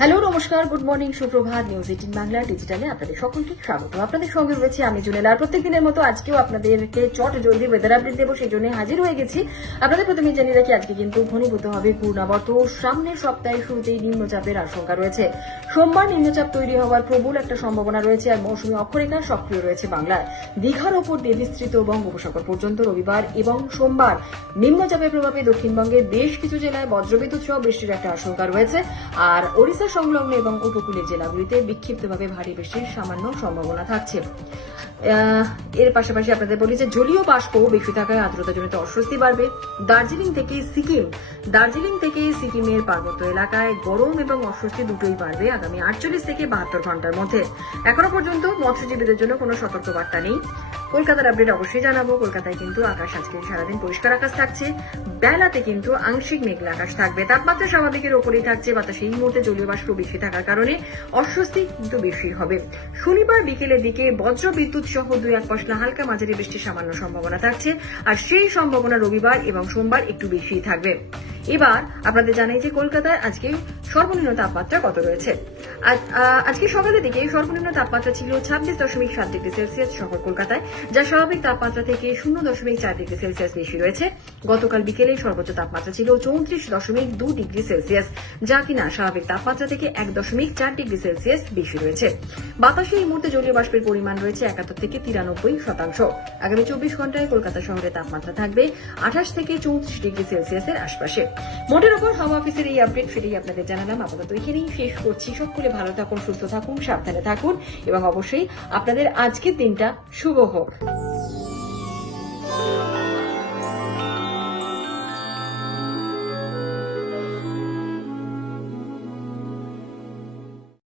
Hello, নমস্কার, good morning, সুপ্রভাত। News 18 Bangla ডিজিটালে আপনাদের সকলকে স্বাগত। আপনাদের সঙ্গে রয়েছে আমি জুনেল। আর প্রত্যেকদিনের মতো আজকেও আপনাদেরকে চট জলদি ওয়েদার আপডেট দেবো, সেই জন্য হাজির হয়ে গেছি। আপনাদের প্রথমে জানিয়ে রাখি, আজকে কিন্তু ঘনীভূত হবে ঘূর্ণাবর্ত। সামনের সপ্তাহের শুরুতেই নিম্নচাপের আশঙ্কা রয়েছে। সোমবার নিম্নচাপ তৈরি হওয়ার প্রবল একটা সম্ভাবনা রয়েছে। আর মৌসুমী অক্ষরেখা সক্রিয় রয়েছে বাংলায়। দীঘার ওপর দিয়ে বিস্তৃত বঙ্গোপসাগর পর্যন্ত রবিবার এবং সোমবার নিম্নচাপের প্রভাবে দক্ষিণবঙ্গের বেশ কিছু জেলায় বজ্রবিদ্যুৎ সহ বৃষ্টির একটা আশঙ্কা রয়েছে। আর ওড়িশা সংলগ্ন এবং উপকূলীয় জেলাগুলিতে বিক্ষিপ্তভাবে ভারী বৃষ্টির সামান্য সম্ভাবনা থাকছে। এর পাশাপাশি আপনাদের বলি যে জলীয় বাষ্প বেশি থাকায় আর্দ্রতাজনিত অস্বস্তি বাড়বে। দার্জিলিং থেকে সিকিমের পার্বত্য এলাকায় গরম এবং অস্বস্তি দুটোই বাড়বে আগামী 48 থেকে 72 ঘন্টার মধ্যে। এখনো পর্যন্ত মৎস্যজীবীদের জন্য কোনো সতর্কবার্তা নেই। কলকাতার আপডেট অবশ্যই জানাবো। কলকাতায় কিন্তু আকাশ আজকে সারাদিন পরিষ্কার আকাশ থাকছে। বেলাতে কিন্তু আংশিক মেঘলা আকাশ থাকবে। তাপমাত্রা স্বাভাবিকের ওপরেই থাকছে। বাতাসে এই মুহূর্তে জলীয় বাষ্প বেশি থাকার কারণে অস্বস্তি কিন্তু বেশি হবে। শনিবার বিকেলের দিকে বজ্র বিদ্যুৎ সহ 2-1 পশলা হালকা মাঝারি বৃষ্টির সামান্য সম্ভাবনা থাকছে। আর সেই সম্ভাবনা রবিবার এবং সোমবার একটু বেশিই থাকবে। এবার আপনাদের জানাই যে কলকাতায় আজকে সর্বনিম্ন তাপমাত্রা কত রয়েছে। আজকে সকালের দিকে সর্বনিম্ন তাপমাত্রা ছিল 26.7 ডিগ্রি সেলসিয়াস শহর কলকাতায়, যা স্বাভাবিক তাপমাত্রা থেকে 0.4 ডিগ্রি সেলসিয়াস বেশি রয়েছে। গতকাল বিকেলে সর্বোচ্চ তাপমাত্রা ছিল 34.2 ডিগ্রি সেলসিয়াস, যা কিনা স্বাভাবিক তাপমাত্রা থেকে 1.4 ডিগ্রি সেলসিয়াস বেশি রয়েছে। বাতাসে এই মুহূর্তে জলীয় বাষ্পের পরিমাণ রয়েছে 71 থেকে 93%। আগামী 24 ঘন্টায় কলকাতা শহরে তাপমাত্রা থাকবে 28 থেকে 34 ডিগ্রি সেলসিয়াসের আশপাশে। মোটের ওপর হাওয়া অফিসের এই আপডেট সেটাই আপনাদের জানালাম। আপাতত এখানেই শেষ করছি। সকলে ভালো থাকুন, সুস্থ থাকুন, সাবধানে থাকুন এবং অবশ্যই আপনাদের আজকের দিনটা শুভ হোক।